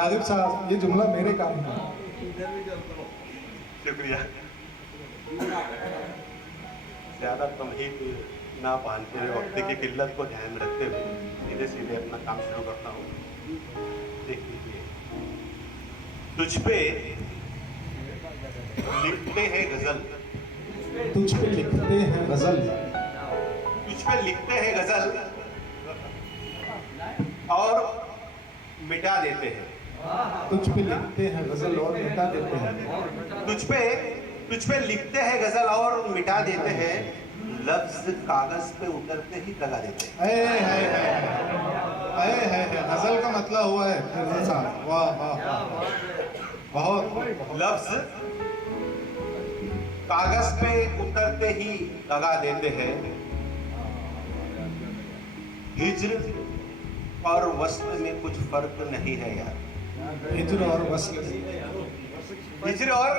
राजीव साहब, ये जुमला मेरे काम का। शुक्रिया। ज़्यादा तमहीद ना बांधते हुए वक्त की किल्लत को ध्यान में रखते हुए सीधे सीधे अपना काम शुरू करता हूँ। देख लीजिए, तुझ पे लिखते हैं गजल, तुझ पे लिखते हैं गजल, तुझ पे लिखते हैं गजल और मिटा देते हैं। तुझ पे लिखते हैं गजल और मिटा देते हैं। तुझ पे लिखते हैं गजल और मिटा देते हैं, लफ्ज कागज पे उतरते ही लगा देते हैं। गजल का मतलब हुआ है फिरोज साहब। वाह वाह वाह, बहुत। लफ्ज कागज पे उतरते ही लगा देते हैं, हिज्र और वस्ल में कुछ फर्क नहीं है यार। हिज्र और वस्ल, हिज्र और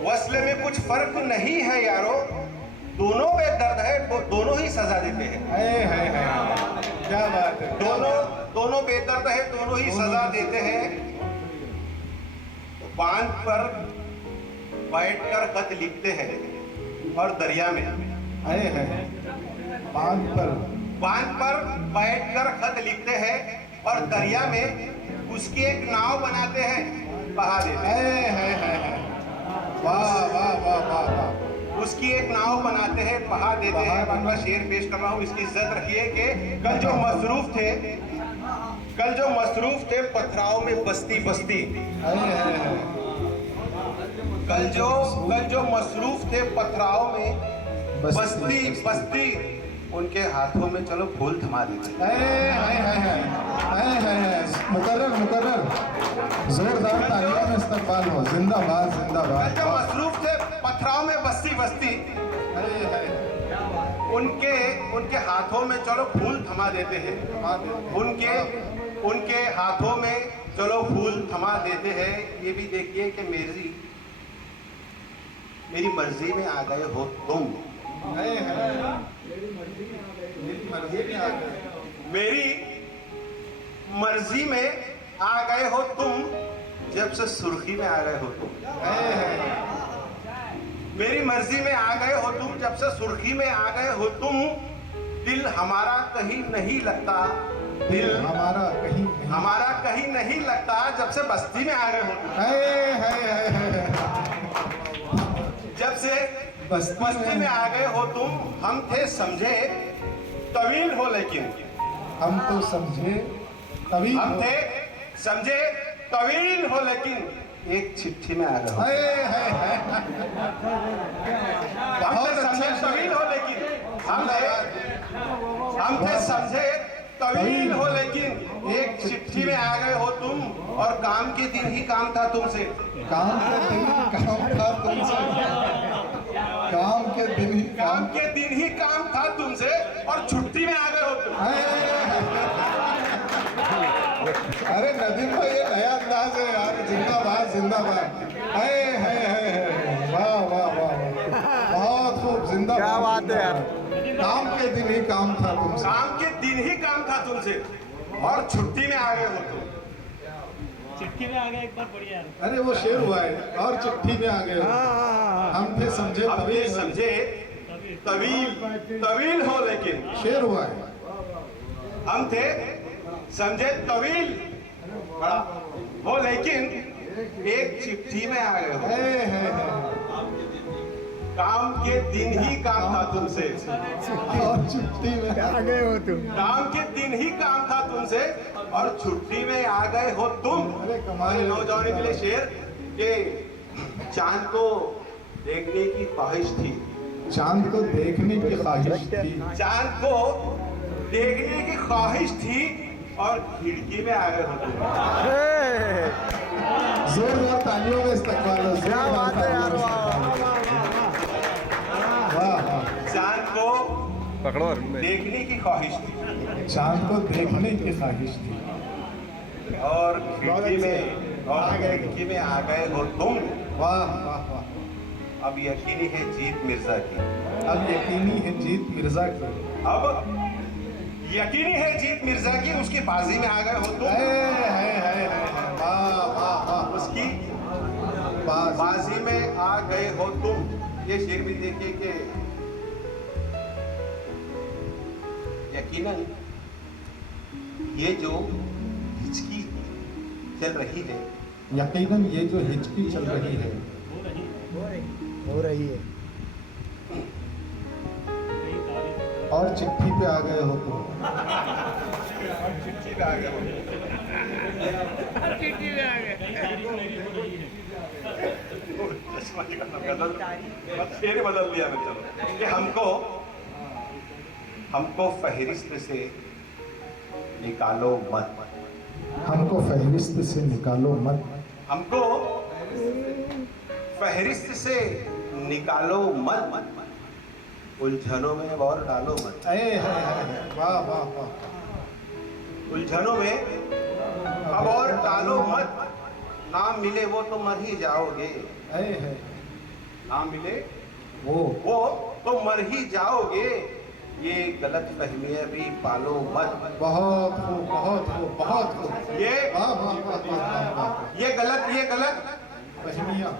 वस्ल में कुछ फर्क नहीं है यारो, दोनों बेदर्द है, दोनों ही सजा देते हैं। क्या बात है। दोनों बेदर्द है, दोनों ही सजा देते हैं। बांध पर बैठकर खत लिखते हैं और दरिया में, बांध पर बैठकर खत लिखते हैं और दरिया में उसकी एक नाव बनाते हैं, बहा देते हैं। वाह वाह वाह वाह वाह। उसकी एक नाव बनाते हैं, बहा देते हैं। मैं शेर पेश कर रहा हूँ, इसकी इज्जत रखिए कि कल जो मसरूफ थे पथराव में बस्ती बस्ती, कल जो मसरूफ थे पथराव में बस्ती बस्ती, उनके हाथों में चलो फूल थमा देते। मुकर्रर जोरदार तालियों में इस्तकबाल हो। जिंदाबाद जिंदाबाद। जो मसरूफ थे पथराव में बस्ती बस्ती, उनके हाथों में चलो फूल थमा देते हैं, उनके हाथों में चलो फूल थमा देते हैं। ये भी देखिए कि मेरी मर्जी में आ गए हो तुम, मेरी मर्जी में आ गए हो तुम, जब से सुर्खी में आ गए हो तुम, मेरी मर्जी में आ गए हो तुम, जब से सुर्खी में आ गए हो तुम। दिल हमारा कहीं नहीं लगता, दिल हमारा कहीं नहीं लगता, जब से बस्ती में आ गए हो तुम। जब से बस्ती में आ गए हो तुम, हम थे समझे तवील हो लेकिन, हम तो समझे तवील, हम थे समझे तवील हो लेकिन एक चिट्ठी में आ गए हो। हम थे समझे तवील हो लेकिन, हम थे समझे तवील हो लेकिन एक चिट्ठी में आ गए हो तुम। और काम के दिन ही काम था तुमसे, काम के दिन ही काम था तुमसे, और छुट्टी में आ गए हो तुम। अरे नदीम भाई, ये नया अंदाज है यार। जिंदाबाद जिंदाबाद। वाह वाह वाह, बहुत खूब। जिंदाबाद। क्या बात है यार। काम के दिन ही काम था तुमसे, काम के दिन ही काम था तुमसे, और छुट्टी में आ गए हो तुम। चिट्ठी में आ गया एक बार बढ़िया। अरे वो शेर हुआ है, और चिट्ठी में आ गए हो। हम थे समझे तवील हो लेकिन, शेर हुआ है। हम थे समझे तवील बड़ा हो लेकिन एक चिट्ठी में आ गए हो। काम के दिन ही काम था तुमसे, और छुट्टी में आ गए हो तुम। काम के दिन ही काम था तुमसे, और छुट्टी में आ गए हो तुम। अरे कमाल। नौजवानों के लिए शेर के चांद को देखने की ख्वाहिश थी, चांद को देखने की ख्वाहिश थी, चांद को देखने की ख्वाहिश थी, और खिड़की में आ गए हो तुम। जोरदार तालियों में इस्तकबाल हो। क्या बात है यार। वाह। चांद को पकड़ो देखने की ख्वाहिश थी, चांद को देखने की ख्वाहिश थी, और खिड़की में आ गए हो तुम। वाह वाह वाह। अब यकीनी है जीत मिर्जा की, अब यकीनी है जीत मिर्जा की, अब यकीनी है जीत मिर्जा की, उसकी बाजी में आ गए हो तुम। है वाह वाह वाह, उसकी बाजी बाजी में आ गए हो तुम। ये शेर भी देखिए कि यकीनन ये जो हिचकी चल रही है, यकीनन ये जो हिचकी चल रही है, हो रही है। और चिट्ठी पे आ गए हो तुम। चिट्ठी पे आ गए हो। शेर बदल दिया मैं, चलो कि हमको फहरिस्त से निकालो मत, हमको फहरिस्त से निकालो मत, हमको फहरिस्त से निकालो मत, उलझनों में और डालो मत, वाह वाह वाह, उलझनों में अब और डालो मत। ना मिले वो तो मर ही जाओगे, है ना मिले वो तो मर ही जाओगे। ये गलत फहमियां भी पालो मत, बहुत हो बहुत हो बहुत हो। ये वाह वाह वाह वाह वाह, ये गलत फहमियां,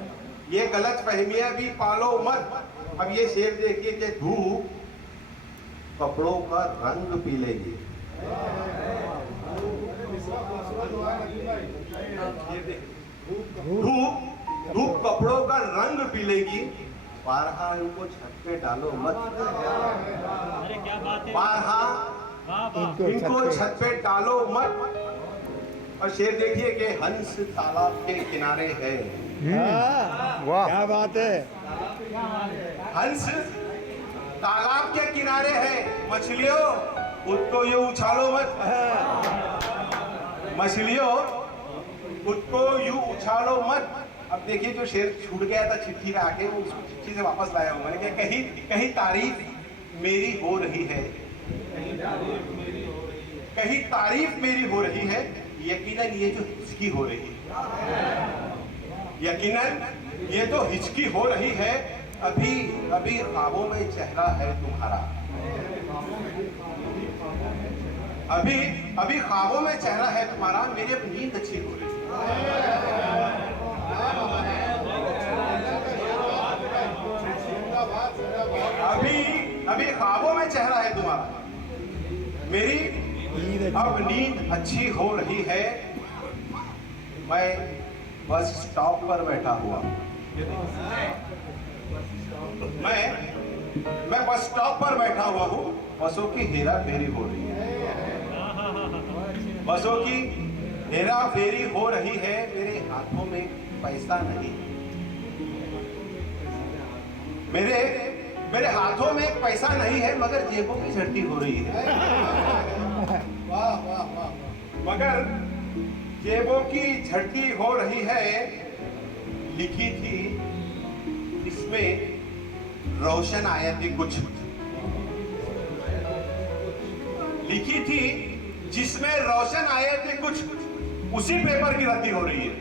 ये गलत फहमियां भी पालो मत। अब ये शेर देखिए कि धूप कपड़ों का रंग पी लेगी। धूप कपड़ों का रंग पी लेगी। बारहा इनको छत पे डालो मत, अरे क्या बात है, बारहा वाह वाह। इनको छत पे डालो मत। और शेर देखिए कि हंस तालाब के किनारे है, वाह, क्या बात है। हंस तालाब के किनारे है। मछलियों खुद को ये उछालो मत, मछलियों खुद को यूं उछालो मत। अब देखिए जो शेर छूट गया था चिट्ठी में आके, वो उसको चिट्ठी से वापस लाया हूं मैंने, कहीं कहीं तारीफ मेरी हो रही है, कहीं तारीफ मेरी हो रही है। यकीनन ये जो हिचकी हो रही है, यकीनन ये जो हिचकी हो रही है। अभी अभी ख्वाबों में चेहरा है तुम्हारा, अभी अभी ख्वाबों में चेहरा है तुम्हारा। मेरी अब नींद अच्छी हो रही है, अभी ख्वाबों में चेहरा है तुम्हारा। मेरी अब नींद अच्छी हो रही है। मैं बस स्टॉप पर बैठा हुआ, मैं बस स्टॉप पर बैठा हुआ हूँ। बसों की हेरा फेरी हो रही है, बसों की हेरा फेरी हो रही है। मेरे हाथों में पैसा नहीं, मेरे हाथों में पैसा नहीं है, मगर जेबों की झड़ती हो रही है। वाह वाह वाह, मगर जेबों की झड़ती हो रही है। लिखी थी इसमें रोशन आया थी कुछ, लिखी थी जिसमें रोशन आए थे कुछ, उसी पेपर की रद्दी हो रही है।